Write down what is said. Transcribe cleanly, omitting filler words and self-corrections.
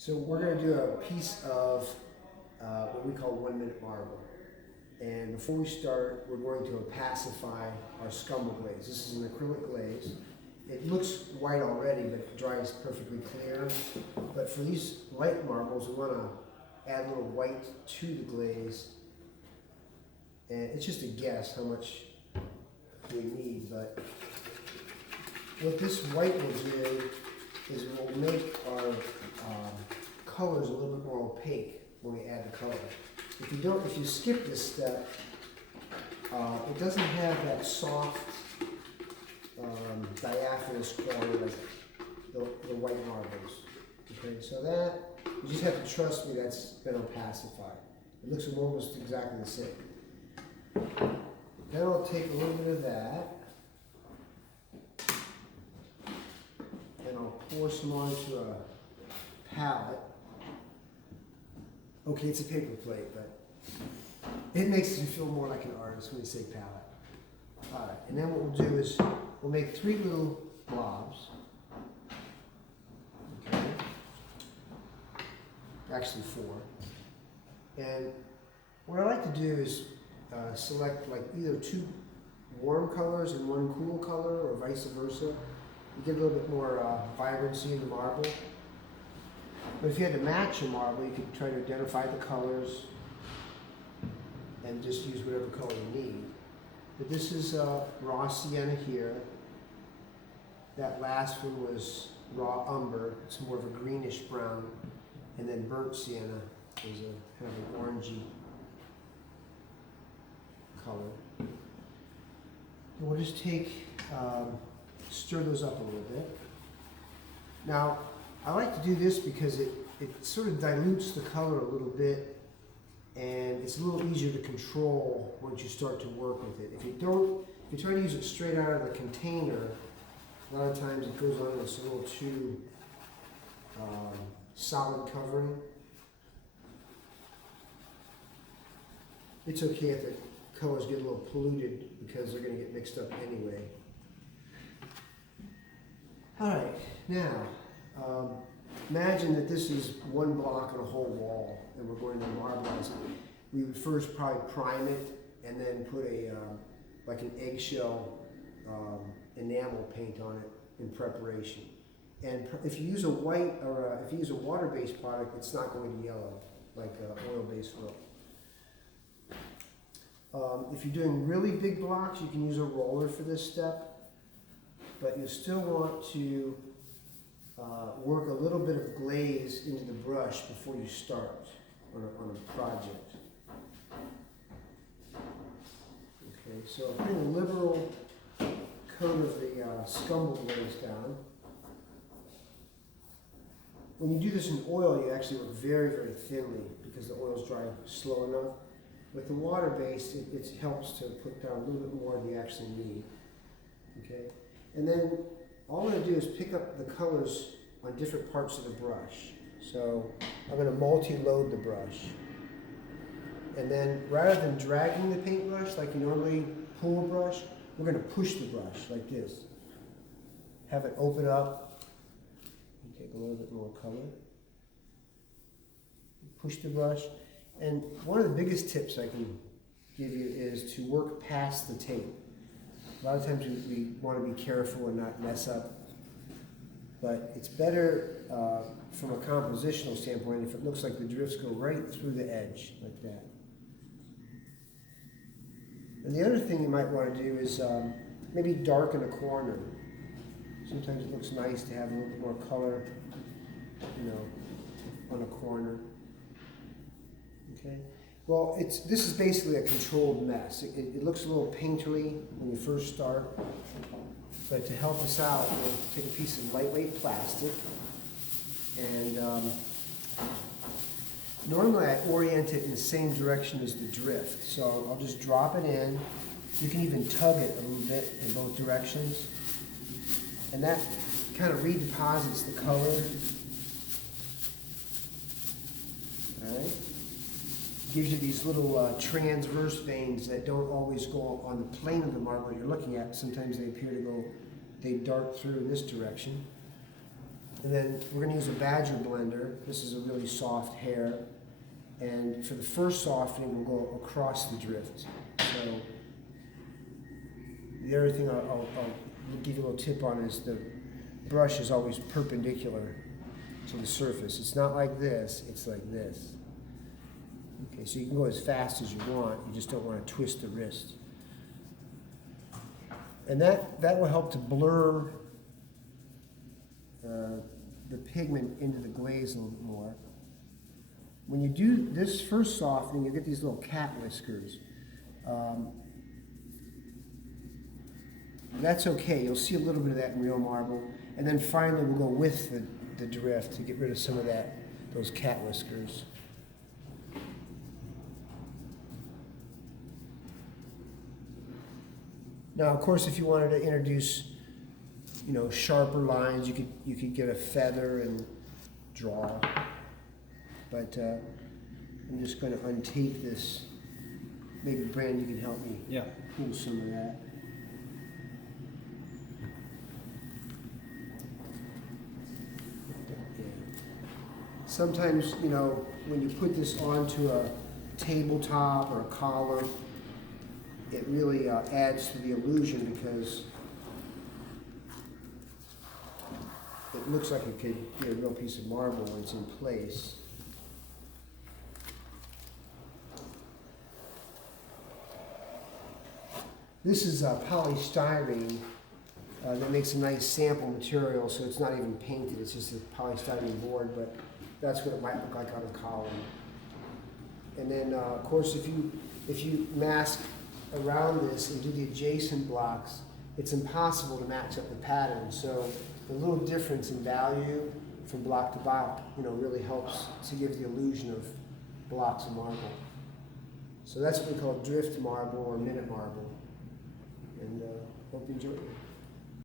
So we're going to do a piece of what we call 1 minute marble. And before we start, we're going to opacify our scumble glaze. This is an acrylic glaze. It looks white already, but it dries perfectly clear. But for these light marbles, we want to add a little white to the glaze. And it's just a guess how much we need, but what this white will do is it will make our colors a little bit more opaque when we add the color. If you skip this step, it doesn't have that soft diaphanous quality like the white marbles. Okay, so that you just have to trust me that's been opacified. It looks almost exactly the same. Then I'll take a little bit of that and I'll pour some onto a palette. Okay, it's a paper plate, but it makes you feel more like an artist when you say palette. All right, and then what we'll do is we'll make 3 little blobs. Okay, actually 4. And what I like to do is select like either 2 warm colors and 1 cool color, or vice versa. You get a little bit more vibrancy in the marble. But if you had to match a marble, you could try to identify the colors and just use whatever color you need. But this is raw sienna here. That last one was raw umber. It's more of a greenish brown. And then burnt sienna is a kind of an orangey color. And we'll just stir those up a little bit. Now, I like to do this because it sort of dilutes the color a little bit, and it's a little easier to control once you start to work with it. If you try to use it straight out of the container, a lot of times it goes on this a little too solid covering. It's okay if the colors get a little polluted because they're going to get mixed up anyway. All right, now imagine that this is 1 block on a whole wall and we're going to marbleize it. We would first probably prime it and then put like an eggshell enamel paint on it in preparation. And if you use a white or if you use a water-based product, it's not going to yellow like oil-based will. If you're doing really big blocks, you can use a roller for this step, but you still want to work a little bit of glaze into the brush before you start on a project. Okay, so putting a liberal coat of the scumble glaze down. When you do this in oil, you actually work very, very thinly because the oil's dry slow enough. With the water-based, it helps to put down a little bit more than you actually need. Okay, and then all I'm going to do is pick up the colors on different parts of the brush. So I'm going to multi-load the brush. And then rather than dragging the paintbrush like you normally pull a brush, we're going to push the brush like this. Have it open up. Take a little bit more color. Push the brush. And one of the biggest tips I can give you is to work past the tape. A lot of times we want to be careful and not mess up, but it's better from a compositional standpoint if it looks like the drifts go right through the edge like that. And the other thing you might want to do is maybe darken a corner. Sometimes it looks nice to have a little bit more color, on a corner. Okay. Well, this is basically a controlled mess. It looks a little painterly when you first start, but to help us out, we'll take a piece of lightweight plastic, and normally I orient it in the same direction as the drift. So I'll just drop it in. You can even tug it a little bit in both directions, and that kind of redeposits the color. All right. Gives you these little transverse veins that don't always go on the plane of the marble you're looking at. Sometimes they dart through in this direction. And then we're going to use a Badger blender. This is a really soft hair. And for the first softening, we'll go across the drift. So the other thing I'll give you a little tip on is the brush is always perpendicular to the surface. It's not like this, it's like this. Okay, so you can go as fast as you want, you just don't want to twist the wrist. And that will help to blur the pigment into the glaze a little bit more. When you do this first softening, you get these little cat whiskers. That's okay, you'll see a little bit of that in real marble. And then finally we'll go with the drift to get rid of some of those cat whiskers. Now, of course, if you wanted to introduce, sharper lines, you could get a feather and draw. But I'm just going to untape this. Maybe Brandon, you can help me pull some of that. Sometimes, when you put this onto a tabletop or a column, it really adds to the illusion because it looks like it could be a real piece of marble when it's in place. This is polystyrene that makes a nice sample material, so it's not even painted, it's just a polystyrene board, but that's what it might look like on a column. And then, of course, if you mask around this and do the adjacent blocks, it's impossible to match up the pattern. So the little difference in value from block to block, really helps to give the illusion of blocks of marble. So that's what we call drift marble or minute marble. And hope you enjoy it.